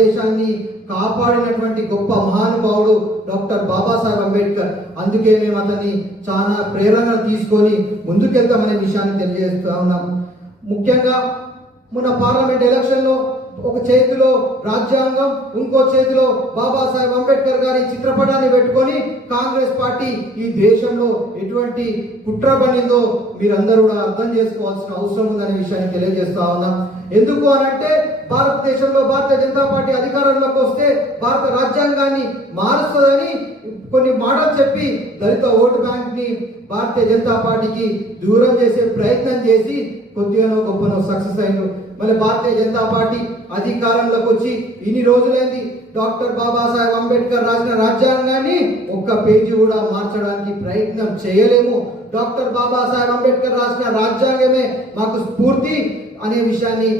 భారతదేశాన్ని కాపాడినటువంటి గొప్ప మహానుభావుడు డాక్టర్ బాబాసాహెబ్ అంబేద్కర్. అందుకే మేము అతన్ని చాలా ప్రేరణ తీసుకొని ముందుకెళ్తామనే విషయాన్ని తెలియజేస్తా ఉన్నాం. ముఖ్యంగా మొన్న పార్లమెంట్ ఎలక్షన్లో ఒక చేతిలో రాజ్యాంగం, ఇంకో చేతిలో బాబాసాహెబ్ అంబేద్కర్ గారి చిత్రపటాన్ని పెట్టుకొని కాంగ్రెస్ పార్టీ ఈ దేశంలో ఎటువంటి కుట్ర పనిందో మీరందరూ కూడా అర్థం చేసుకోవాల్సిన అవసరం ఉందనే విషయాన్ని తెలియజేస్తా ఉన్నాం. ఎందుకు అనంటే భారతదేశంలో భారతీయ జనతా పార్టీ అధికారంలోకి వస్తే భారత రాజ్యాంగాన్ని మారుస్తుందని కొన్ని మాటలు చెప్పి దళిత ఓటు బ్యాంక్ ని భారతీయ జనతా పార్టీకి దూరం చేసే ప్రయత్నం చేసి కొద్దిగానో గొప్పనో సక్సెస్ అయ్యారు. మళ్ళీ భారతీయ జనతా పార్టీ అధికారంలోకి వచ్చి ఇన్ని రోజులైంది. డాక్టర్ బాబాసాహెబ్ అంబేద్కర్ రాసిన రాజ్యాంగాన్ని ఒక్క పేజీ కూడా మార్చడానికి ప్రయత్నం చేయలేము. డాక్టర్ బాబాసాహెబ్ అంబేద్కర్ రాసిన రాజ్యాంగమే మాకు స్ఫూర్తి అనే విషయాన్ని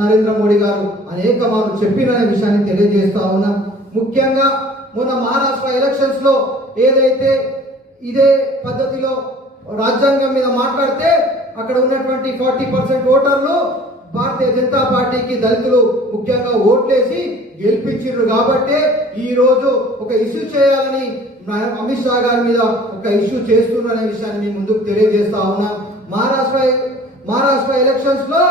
నరేంద్ర మోడీ గారు అనేక మార్లు చెప్పిననే విషయాన్ని తెలియజేస్తా ఉన్నాం. ముఖ్యంగా మొన్న మహారాష్ట్ర ఎలక్షన్స్ లో ఏదైతే ఇదే పద్ధతిలో రాజ్యాంగం మీద మాట్లాడితే అక్కడ ఉన్నటువంటి 40% ఓటర్లు భారతీయ జనతా పార్టీకి దళితులు ముఖ్యంగా ఓట్లేసి గెలిపించారు. కాబట్టే ఈ రోజు ఒక ఇష్యూ చేయాలని అమిత్ షా గారి మీద ఒక ఇష్యూ చేస్తున్నారనే విషయాన్ని మేము ముందుకు తెలియజేస్తా ఉన్నాం. మహారాష్ట్ర ఎలక్షన్స్ లో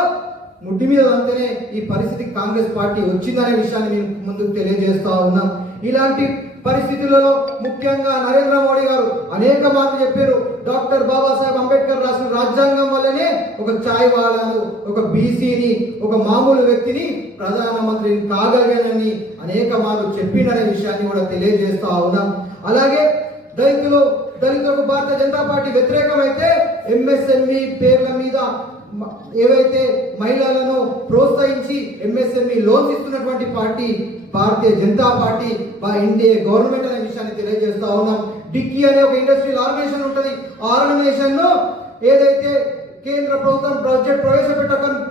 ముడ్డి మీద అంతనే ఈ పరిస్థితికి కాంగ్రెస్ పార్టీ వచ్చిందనే విషయాన్ని మేము ముందుకు తెలియజేస్తా ఉన్నాం. ఇలాంటి పరిస్థితులలో ముఖ్యంగా నరేంద్ర మోడీ గారు అనేక మార్లు చెప్పారు, డాక్టర్ బాబాసాహెబ్ అంబేద్కర్ రాసిన రాజ్యాంగం వల్లనే ఒక ఛాయ్ వాలాను, ఒక బీసీని, ఒక మామూలు వ్యక్తిని ప్రధానమంత్రిని కాగలిగానని అనేక మార్లు చెప్పిననే విషయాన్ని కూడా తెలియజేస్తా ఉన్నాం. అలాగే దళితులకు భారతీయ జనతా పార్టీ వ్యతిరేకమైతే ఎంఎస్ఎంఈ పేర్ల మీద ఏవైతే మహిళలను ప్రోత్సహించి ఎంఎస్ఎంఈ లోన్స్ ఇస్తున్నటువంటి party Bharatiya Janata party NDA government అనే విషయాన్ని తెలియజేస్తా ఉన్నాం. డిక్కీ అనే ఒక ఇండస్ట్రియల్ ఆర్గనైజేషన్ ఉంటుంది. ఆ ఆర్గనైజేషన్ లో ఏదైతే కేంద్ర ప్రభుత్వం బడ్జెట్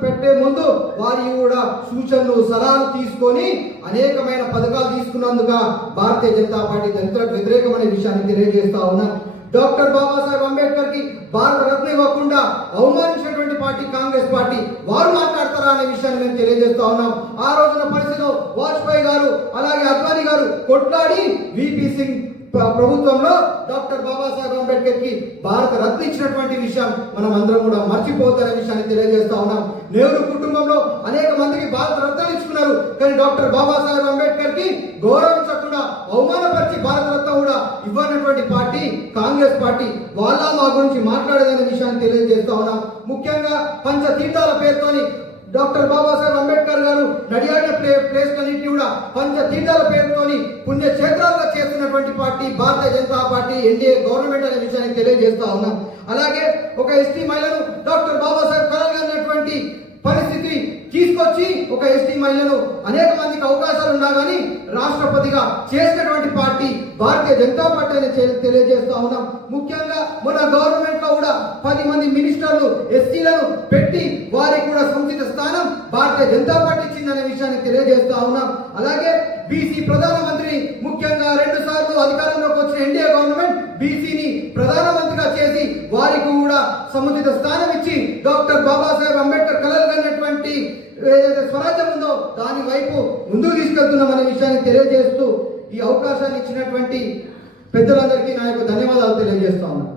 పెట్టే ముందు వారి కూడా సూచనలు సలహాలు తీసుకొని అనేకమైన పథకాలు తీసుకున్నందుకు భారతీయ జనతా పార్టీ దళితులకు వ్యతిరేకమనే విషయాన్ని తెలియజేస్తా ఉన్నాం. డాక్టర్ బాబాసాహెబ్ అంబేద్కర్ కి భారత రత్న ఇవ్వకుండా అవమానించినటువంటి పార్టీ కాంగ్రెస్ పార్టీ, వారు మాట్లాడతారా అనే విషయాన్ని మేము తెలియజేస్తా ఉన్నాం. ఆ రోజున పరిస్థితిలో వాజ్పేయి గారు అలాగే అద్వానీ గారు కొట్లాడి విపి సింగ్ ప్రభుత్వంలో డాక్టర్ బాబాసాహెబ్ అంబేద్కర్ కి భారత రత్న ఇచ్చినటువంటి విషయం మనం అందరం కూడా మర్చిపోతారనే విషయాన్ని తెలియజేస్తా ఉన్నాం. నెహ్రూ కుటుంబంలో అనేక మందికి భారత రత్నాలు ఇచ్చుకున్నారు, కానీ డాక్టర్ బాబాసాహెబ్ అంబేద్కర్ కి గౌరవించకుండా అవమానపరిచి భారత రత్న కూడా ఇవ్వనటువంటి పార్టీ కాంగ్రెస్ పార్టీ. వాళ్ళ మా గురించి మాట్లాడేదనే విషయాన్ని తెలియజేస్తా ఉన్నాం. ముఖ్యంగా పంచతీర్థాల పేరుతోని డాక్టర్ బాబాసాహెబ్ అంబేద్కర్ గారు నడియాడిన ప్లేస్లన్నింటినీ కూడా పంచతీర్థాల పేరుతోని పుణ్యక్షేత్రాలుగా చేస్తున్నటువంటి party Bharatiya Janata party NDA government అనే విషయాన్ని తెలియజేస్తా ఉన్నాం. అలాగే ఒక ఎస్టీ మహిళను డాక్టర్ బాబాసాహెబ్ కలగన్నటువంటి పరిస్థితి తీసుకొచ్చి ఒక ఎస్టీ మహిళను అనేక మందికి అవకాశాలు ఉన్నా కానీ రాష్ట్రపతిగా చేసినటువంటి పార్టీ భారతీయ జనతా పార్టీ అని తెలియజేస్తా ఉన్నాం. ముఖ్యంగా మన గవర్నమెంట్ లో కూడా 10 మంది మినిస్టర్లు ఎస్టీలను పెట్టి వారికి కూడా సముచిత స్థానం భారతీయ జనతా పార్టీ ఇచ్చిందనే విషయాన్ని తెలియజేస్తా ఉన్నాం. అలాగే బీసీ ప్రధానమంత్రిని ముఖ్యంగా 2 సార్లు అధికారంలోకి వచ్చిన ఎన్డీఏ గవర్నమెంట్ బీసీని ప్రధానమంత్రిగా చేసి వారికి కూడా సముచిత స్థానం ఇచ్చి డాక్టర్ బాబాసాహెబ్ అంబేద్కర్ కలగన్నటువంటి ఏదైతే స్వరాజ్యం ఉందో దాని వైపు ముందుకు తీసుకెళ్తున్నామనే విషయాన్ని తెలియజేస్తూ ఈ అవకాశాన్ని ఇచ్చినటువంటి పెద్దలందరికీ నా యొక్క ధన్యవాదాలు తెలియజేస్తా ఉన్నాను.